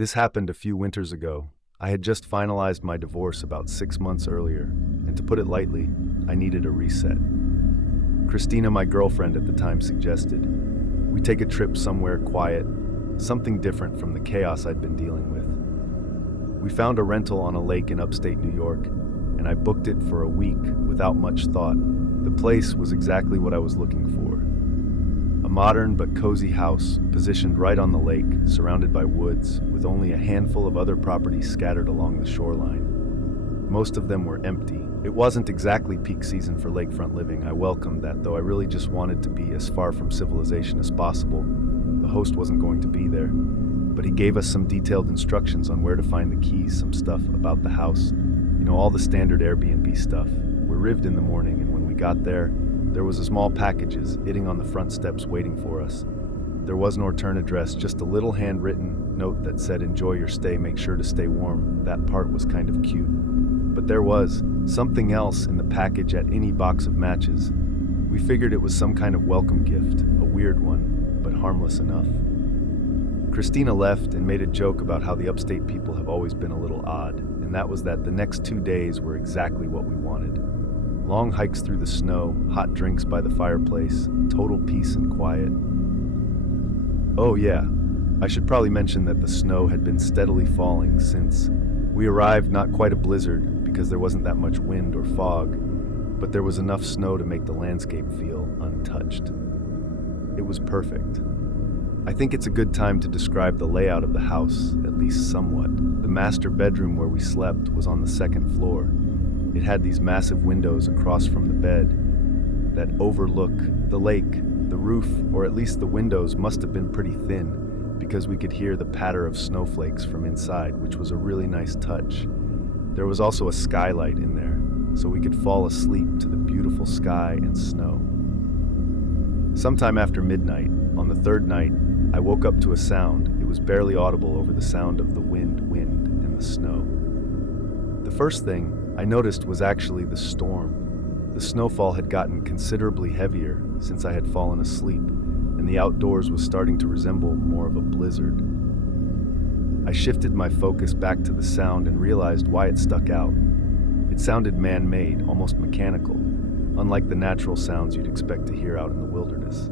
This happened a few winters ago. I had just finalized my divorce about 6 months earlier, and to put it lightly, I needed a reset. Christina, my girlfriend at the time, suggested we take a trip somewhere quiet, something different from the chaos I'd been dealing with. We found a rental on a lake in upstate New York, and I booked it for a week without much thought. The place was exactly what I was looking for. A modern but cozy house positioned right on the lake, surrounded by woods, with only a handful of other properties scattered along the shoreline. Most of them were empty. It wasn't exactly peak season for lakefront living. I welcomed that, though I really just wanted to be as far from civilization as possible. The host wasn't going to be there, but he gave us some detailed instructions on where to find the keys, some stuff about the house. All the standard Airbnb stuff. We arrived in the morning, and when we got there was a small packages sitting on the front steps waiting for us. There was no return address, just a little handwritten note that said, "Enjoy your stay, make sure to stay warm." That part was kind of cute. But there was something else in the package at any box of matches. We figured it was some kind of welcome gift, a weird one, but harmless enough. Christina left and made a joke about how the upstate people have always been a little odd, and that was that the next 2 days were exactly what we wanted. Long hikes through the snow, hot drinks by the fireplace, total peace and quiet. Oh yeah, I should probably mention that the snow had been steadily falling since we arrived. Not quite a blizzard because there wasn't that much wind or fog, but there was enough snow to make the landscape feel untouched. It was perfect. I think it's a good time to describe the layout of the house, at least somewhat. The master bedroom where we slept was on the second floor. It had these massive windows across from the bed that overlook the lake. The roof, or at least the windows, must have been pretty thin because we could hear the patter of snowflakes from inside, which was a really nice touch. There was also a skylight in there, so we could fall asleep to the beautiful sky and snow. Sometime after midnight, on the third night, I woke up to a sound. It was barely audible over the sound of the wind, and the snow. The first thing I noticed was actually the storm. The snowfall had gotten considerably heavier since I had fallen asleep, and the outdoors was starting to resemble more of a blizzard. I shifted my focus back to the sound and realized why it stuck out. It sounded man-made, almost mechanical, unlike the natural sounds you'd expect to hear out in the wilderness.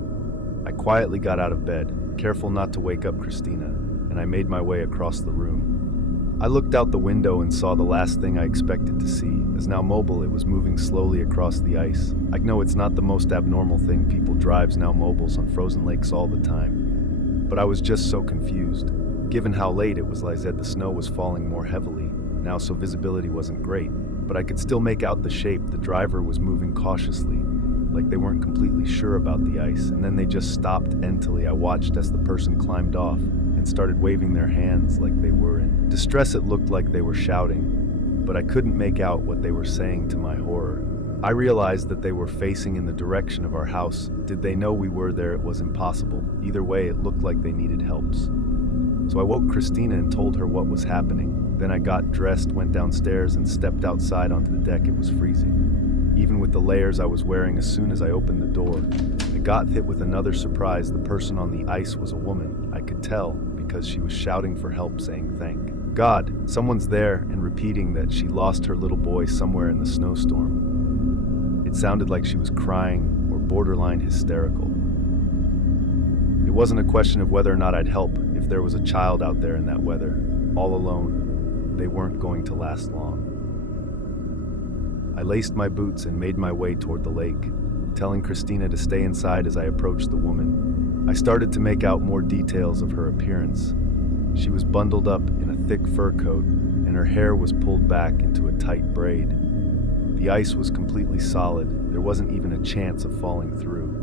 I quietly got out of bed, careful not to wake up Christina, and I made my way across the room. I looked out the window and saw the last thing I expected to see. As now mobile, it was moving slowly across the ice. I know it's not the most abnormal thing. People drives now mobiles on frozen lakes all the time. But I was just so confused. Given how late it was, like I said, the snow was falling more heavily now, so visibility wasn't great. But I could still make out the shape. The driver was moving cautiously, like they weren't completely sure about the ice, and then they just stopped emptily. I watched as the person climbed off and started waving their hands like they were in distress. It looked like they were shouting, but I couldn't make out what they were saying, to my horror. I realized that they were facing in the direction of our house. Did they know we were there? It was impossible. Either way, it looked like they needed help. So I woke Christina and told her what was happening. Then I got dressed, went downstairs, and stepped outside onto the deck. It was freezing, even with the layers I was wearing. As soon as I opened the door, I got hit with another surprise. The person on the ice was a woman. I could tell because she was shouting for help, saying, "Thank God, someone's there," and repeating that she lost her little boy somewhere in the snowstorm. It sounded like she was crying or borderline hysterical. It wasn't a question of whether or not I'd help. If there was a child out there in that weather, all alone, they weren't going to last long. I laced my boots and made my way toward the lake, telling Christina to stay inside. As I approached the woman, I started to make out more details of her appearance. She was bundled up in a thick fur coat, and her hair was pulled back into a tight braid. The ice was completely solid. There wasn't even a chance of falling through.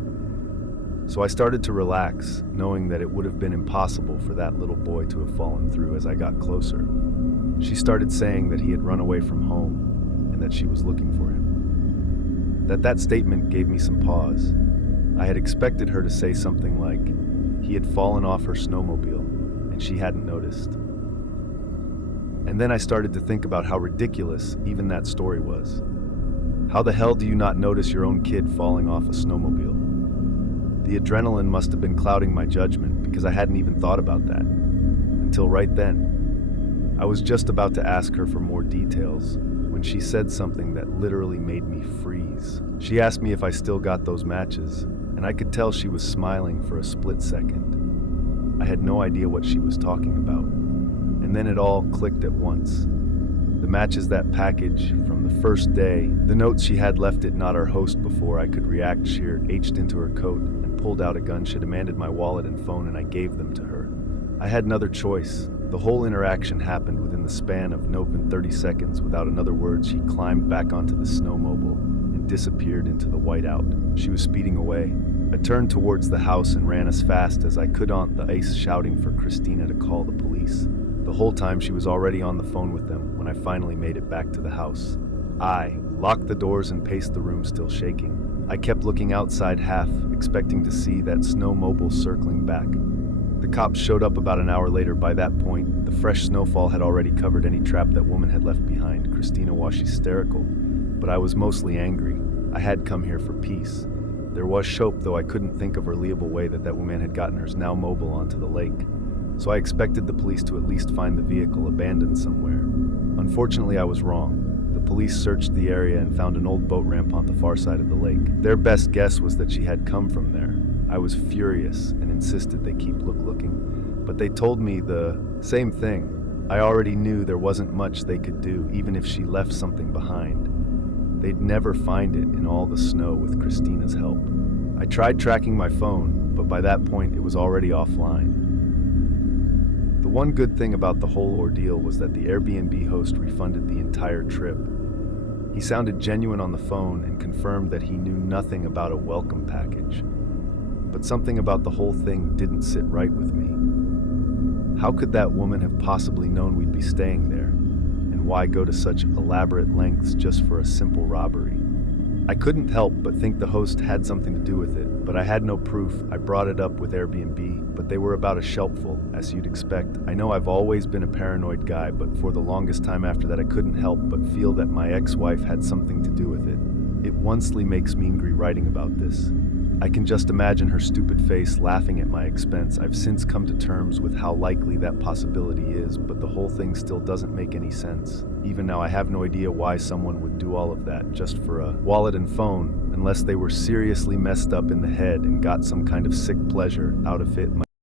So I started to relax, knowing that it would have been impossible for that little boy to have fallen through. As I got closer, she started saying that he had run away from home and that she was looking for him. That statement gave me some pause. I had expected her to say something like he had fallen off her snowmobile and she hadn't noticed. And then I started to think about how ridiculous even that story was. How the hell do you not notice your own kid falling off a snowmobile? The adrenaline must have been clouding my judgment because I hadn't even thought about that. until right then. I was just about to ask her for more details when she said something that literally made me freeze. She asked me if I still got those matches, and I could tell she was smiling for a split second. I had no idea what she was talking about, and then it all clicked at once. The matches, that package from the first day, the notes she had left it, not our host. Before I could react, she reached into her coat and pulled out a gun. She demanded my wallet and phone, and I gave them to her. I had another choice. The whole interaction happened within the span of 30 seconds. Without another word, she climbed back onto the snowmobile and disappeared into the whiteout. She was speeding away. I turned towards the house and ran as fast as I could on the ice, shouting for Christina to call the police. The whole time she was already on the phone with them when I finally made it back to the house. I locked the doors and paced the room, still shaking. I kept looking outside, half expecting to see that snowmobile circling back. The cops showed up about an hour later. By that point, the fresh snowfall had already covered any trap that woman had left behind. Christina was hysterical, but I was mostly angry. I had come here for peace. There was hope, though I couldn't think of a reliable way that woman had gotten her now mobile onto the lake. So I expected the police to at least find the vehicle abandoned somewhere. Unfortunately, I was wrong. The police searched the area and found an old boat ramp on the far side of the lake. Their best guess was that she had come from there. I was furious and insisted they keep looking, but they told me the same thing. I already knew there wasn't much they could do, even if she left something behind. They'd never find it in all the snow with Christina's help. I tried tracking my phone, but by that point it was already offline. The one good thing about the whole ordeal was that the Airbnb host refunded the entire trip. He sounded genuine on the phone and confirmed that he knew nothing about a welcome package. But something about the whole thing didn't sit right with me. How could that woman have possibly known we'd be staying there? And why go to such elaborate lengths just for a simple robbery? I couldn't help but think the host had something to do with it, but I had no proof. I brought it up with Airbnb, but they were about a shelfful, as you'd expect. I know I've always been a paranoid guy, but for the longest time after that I couldn't help but feel that my ex-wife had something to do with it. It once makes me angry writing about this. I can just imagine her stupid face laughing at my expense. I've since come to terms with how likely that possibility is, but the whole thing still doesn't make any sense. Even now, I have no idea why someone would do all of that just for a wallet and phone, unless they were seriously messed up in the head and got some kind of sick pleasure out of it.